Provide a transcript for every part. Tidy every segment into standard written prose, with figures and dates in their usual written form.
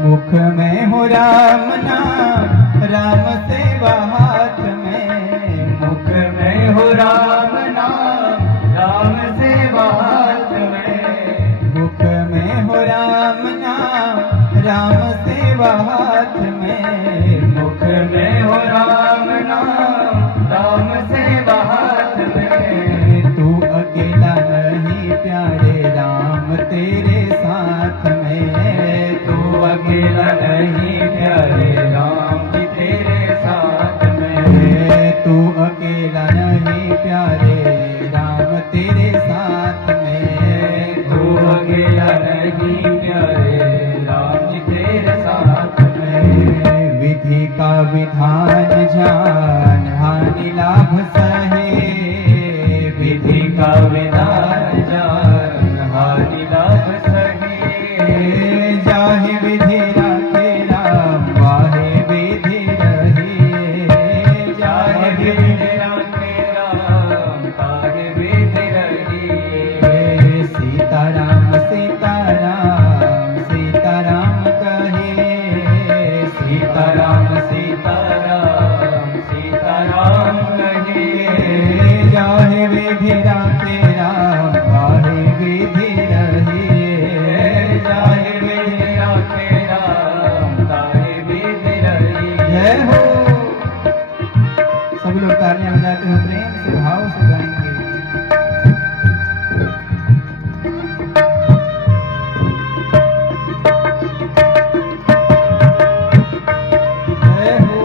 मुख में हो राम नाम, राम सेवा हाथ में। मुख में हो राम नाम, राम सेवा हाथ में। मुख में हो राम नाम, राम सेवा हाथ में। मुख में हो राम नाम, राम सेवा हाथ में। तू अकेला नहीं प्यारे, राम तेरे साथ में। तू अकेला नहीं प्यारे, राम जी तेरे साथ में। तू अकेला नहीं प्यारे, राम तेरे साथ में। तू अकेला नहीं प्यारे, राम जी तेरे साथ में। विधि का विधान जान, हानि लाभ सहे। विधि का विधान जान, हानि लाभ सहे। जाहे विधि राखे राम, वाहे विधि रहिए। चाहे विधि राखे राम, ताहे विधि रहिए। सीताराम सीताराम सीताराम कहे। सीताराम सीताराम सीताराम कहिए। जाहे विधि राखे राम, वाहे विधि रहिए। चाहे विधि राखे राम, ताहे विधि रहिए। जय हो। सभी लोग तालियां बजाते हुए प्रेम से भाव से गाएंगे। जय हो।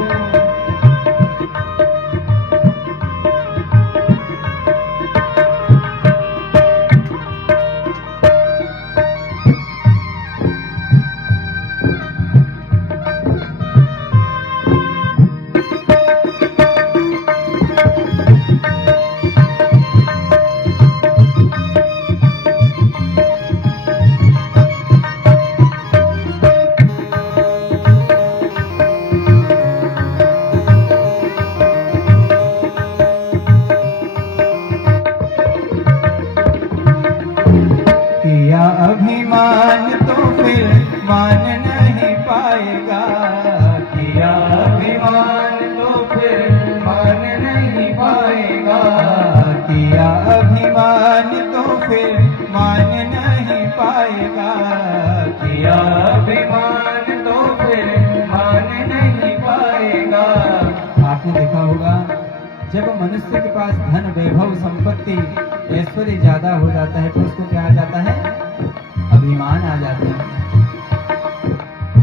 किया अभिमान तो फिर मान नहीं पाएगा। किया अभिमान तो फिर मान नहीं पाएगा। किया अभिमान तो फिर मान नहीं पाएगा। किया अभिमान तो फिर मान नहीं पाएगा। आपने देखा होगा, जब मनुष्य के पास धन वैभव संपत्ति ऐश्वर्य ज्यादा हो जाता है तो उसको क्या आ जाता है? अभिमान आ जाता है।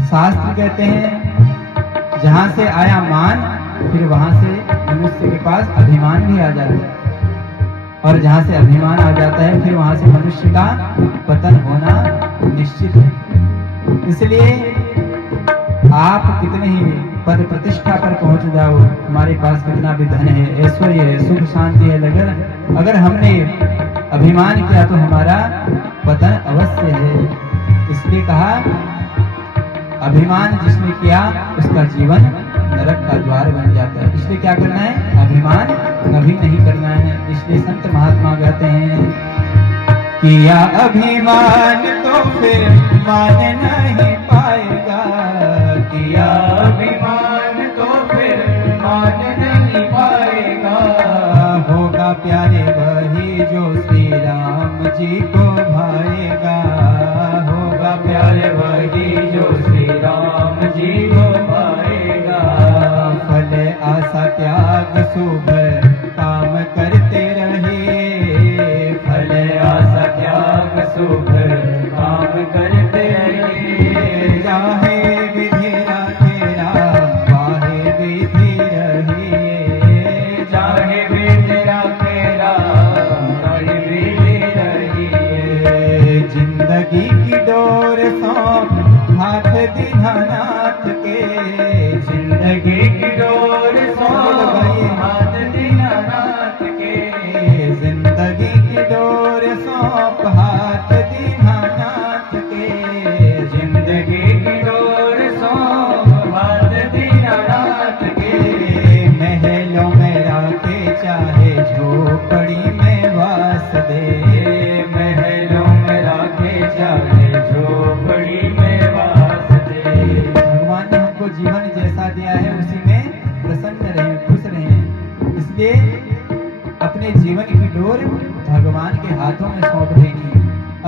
शास्त्र कहते हैं जहां से आया मान, फिर वहां से मनुष्य के पास अभिमान भी आ जाता है। और जहां से अभिमान आ जाता है, फिर वहां से मनुष्य का पतन होना निश्चित है। इसलिए आप कितने ही पद प्रतिष्ठा पर पहुंच जाओ, हमारे पास कितना भी धन है, ऐश्वर्य है, सुख शांति है, अगर हमने अभिमान किया तो हमारा पतन अवश्य है। इसलिए कहा अभिमान जिसने किया उसका जीवन नरक का द्वार बन जाता है। इसलिए क्या करना है? अभिमान कभी नहीं करना है। इसलिए संत महात्मा कहते हैं, किया अभिमान तो फिर मान नहीं पाएगा। किया अभिमान तो फिर मान नहीं पाएगा। होगा प्यारे वही जो श्री राम जी को भाएगा। होगा प्यारे वही जो श्री राम जी को पाएगा। फल आशा त्याग शुभ काम करते रहे। फल आशा त्याग शुभ काम करते रहिए। चाहे विधि राखे राम, वाहे विधि रहिए। चाहे विधि राखे राम, ताहे विधि रहिए। जिंदगी की डोर सौंप हाथ दीनानाथ के। जिंदगी की डोर सौंप हाथ दीनानाथ के। जिंदगी की डोर सौंप हाथ दीनानाथ के। जिंदगी की डोर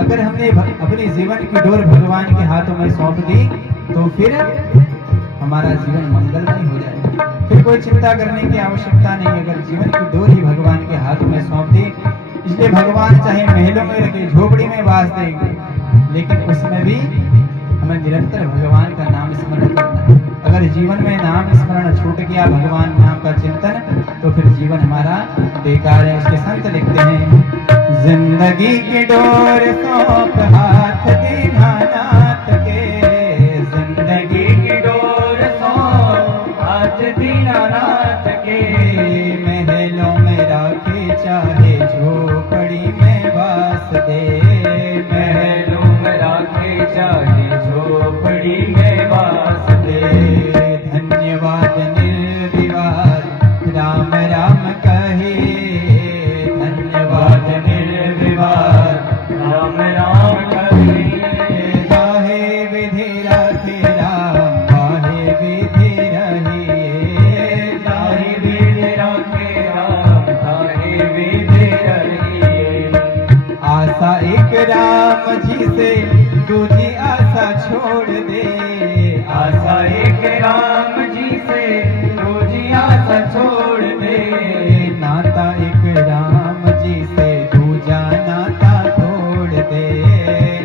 अगर हमने अपने जीवन की डोर भगवान के हाथों में सौंप दी तो फिर हमारा जीवन मंगलमय हो जाएगा, फिर कोई चिंता करने की आवश्यकता नहीं। अगर जीवन की डोर ही भगवान के हाथों में सौंप दी, इसलिए भगवान चाहे महलों में रखे, झोपड़ी में वास देंगे, लेकिन उसमें भी हमें निरंतर भगवान का नाम स्मरण करना है। अगर जीवन में नाम स्मरण छूट गया, भगवान नाम का चिंतन, तो फिर जीवन हमारा बेकार है। इसके संत लिखते हैं, जिंदगी की डोर सौंप हाथ दीनानाथ के, जिंदगी की डोर सौंप हाथ दीनानाथ के, महलों में राखे चाहे झोपड़ी में वास दे, महलों में राखे चाहे झोपड़ी में वास दे। धन्यवाद निर्विवाद राम राम कहे, धन्यवाद निर्विवाद राम राम कहे, गाहे विधि राखे राम, गाहे विधि रहिए, गाहे विधि राखे राम, गाहे विधि रहिए। आशा एक राम जी से दूजी आशा छोड़ दे, आशा एक राम जी से दूजी आशा छोड़ दे, नाता एक राम जी से दूजा नाता तोड़ दे,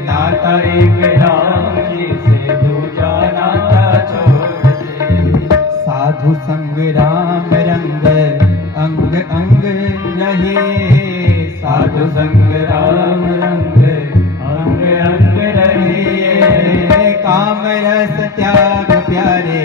नाता एक राम जी से दूजा नाता छोड़ दे। साधु संग राम रंग अंग अंग रहे, साधु संग राम रंग अंग अंग रहिए, काम रस त्याग प्यारे